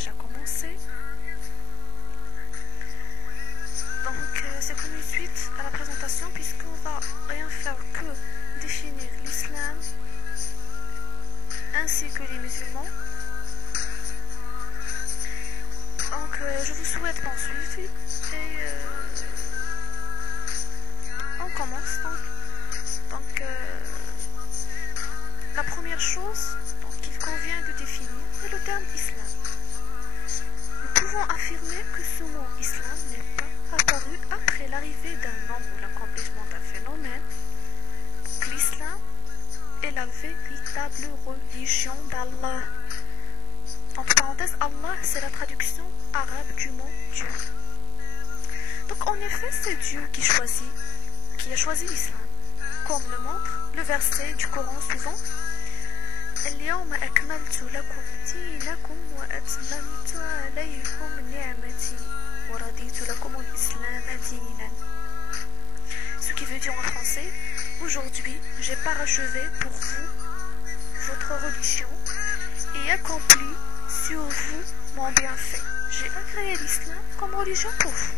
déjà commencé. Donc c'est comme une suite à la présentation puisqu'on va rien faire que définir l'islam ainsi que les musulmans. Donc je vous souhaite bon suivi et on commence donc la première chose qu'il convient de définir est le terme islam. Nous pouvons affirmer que ce mot islam n'est pas apparu après l'arrivée d'un homme ou l'accomplissement d'un phénomène. L'islam est la véritable religion d'Allah. Entre parenthèses, Allah c'est la traduction arabe du mot Dieu. Donc en effet c'est Dieu qui a choisi l'islam, comme le montre le verset du Coran suivant. اليوم أكملت لكم دينكم وأتممت عليكم نعمتي ورضيت لكم الإسلام دينا. Ce qui veut dire en français, aujourd'hui j'ai parachevé pour vous votre religion et accompli sur vous mon bienfait. J'ai agréé l'islam comme religion pour vous.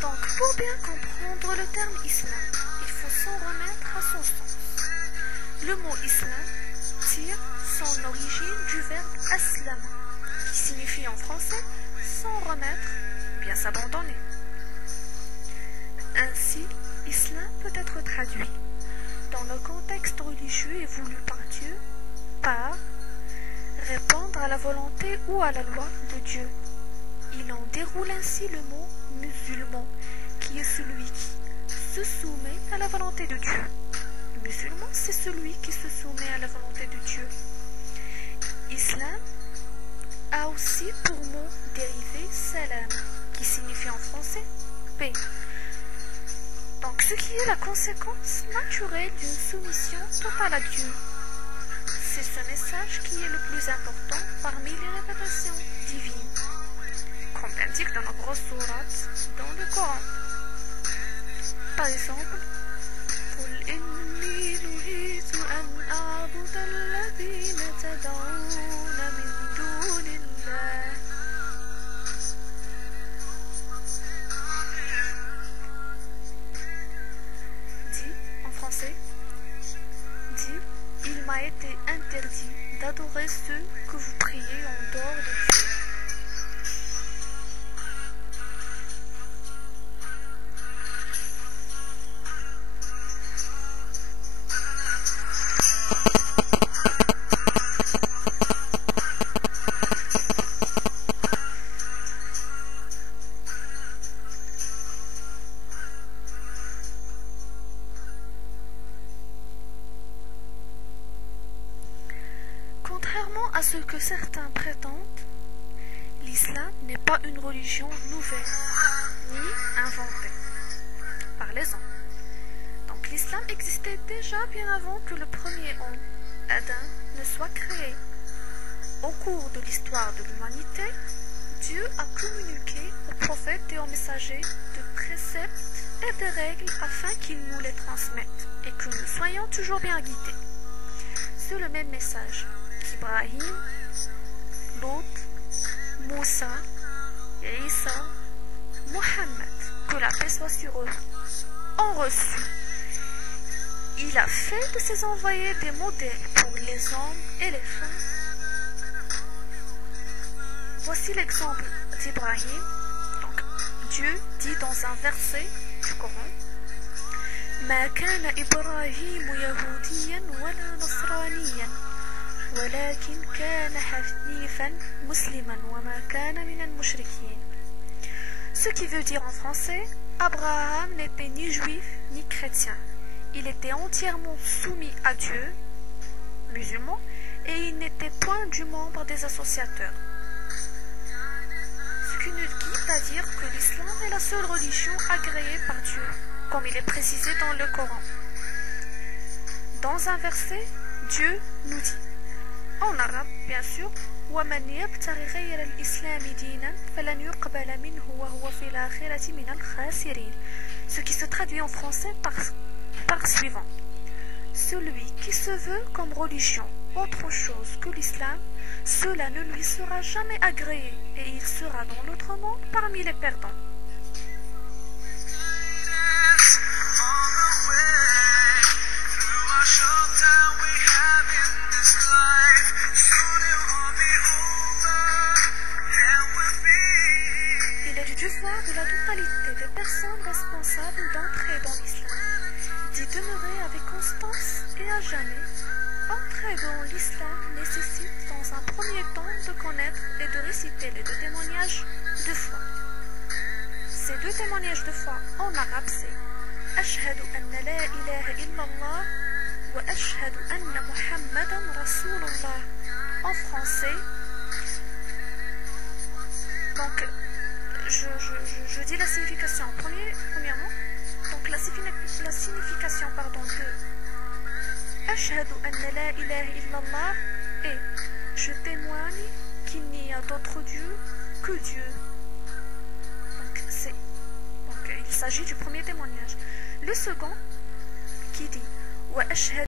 Donc, pour bien comprendre le terme islam, il faut s'en remettre à son sens. Le mot islam tire son origine du verbe aslama, qui signifie en français s'en remettre, bien s'abandonner. Ainsi, islam peut être traduit dans le contexte religieux et voulu par Dieu par répondre à la volonté ou à la loi de Dieu. Il en déroule ainsi le mot musulman, qui est celui qui se soumet à la volonté de Dieu. Le musulman, c'est celui qui se soumet à la volonté de Dieu. Islam a aussi pour mot dérivé salam, qui signifie en français paix. Donc ce qui est la conséquence naturelle d'une soumission totale à Dieu. C'est ce message qui est le plus important parmi les révélations divines, comme l'indique de nombreuses sourates dans le Coran. Par exemple, قل إني نهيت أن أعبد الذين تدعون من دون الله. Dit en français, dit, il m'a été interdit d'adorer ceux que vous priez en dehors de Dieu. Contrairement à ce que certains prétendent, l'islam n'est pas une religion nouvelle, ni inventée. Parlez-en. Donc l'islam existait déjà bien avant que le premier homme, Adam, ne soit créé. Au cours de l'histoire de l'humanité, Dieu a communiqué aux prophètes et aux messagers de préceptes et de règles afin qu'ils nous les transmettent et que nous soyons toujours bien guidés. C'est le même message qu'Ibrahim, Lot, Moussa, Isa, Mohammed, que la paix soit sur eux, ont reçu. Il a fait de ses envoyés des modèles pour les hommes et les femmes. Voici l'exemple d'Ibrahim. Donc, Dieu dit dans un verset du Coran: ما كان إبراهيم يهوديا ولا نصرانيا ولكن كان حنيفا مسلما وما كان من المشركين. Ce qui veut dire en français, Abraham n'était ni juif ni chrétien. Il était entièrement soumis à Dieu, musulman, et il n'était point du membre des associateurs. Ce qui nous guide à dire que l'islam est la seule religion agréée par Dieu, comme il est précisé dans le Coran. Dans un verset, Dieu nous dit: En arabe, bien sûr, وَمَنْ يَبْتَغِ غَيْرَ الْإِسْلَامِ دِينًا فَلَنْ يُقْبَلَ مِنْهُ وَهُوَ فِي الْآخِرَةِ مِنَ الْخَاسِرِينَ. Ce qui se traduit en français par suivant. Celui qui se veut comme religion autre chose que l'islam, cela ne lui sera jamais agréé et il sera dans l'autre monde parmi les perdants. Il est du devoir de la totalité des personnes responsables d'entrer dans l'islam, d'y demeurer avec constance et à jamais. Entrer dans l'islam nécessite dans un premier temps de connaître et de réciter les 2 témoignages de foi. Ces 2 témoignages de foi en arabe c'est Ashhadu anna la ilaha illallah wa ashhadu anna Muhammadan Rasulullah. En français, donc je dis la signification premièrement. Donc la signification de Ashhadu anna la ilaha illallah est je témoigne qu'il n'y a d'autre Dieu que Dieu. Donc il s'agit du premier témoignage. Le second qui dit wa ashhadu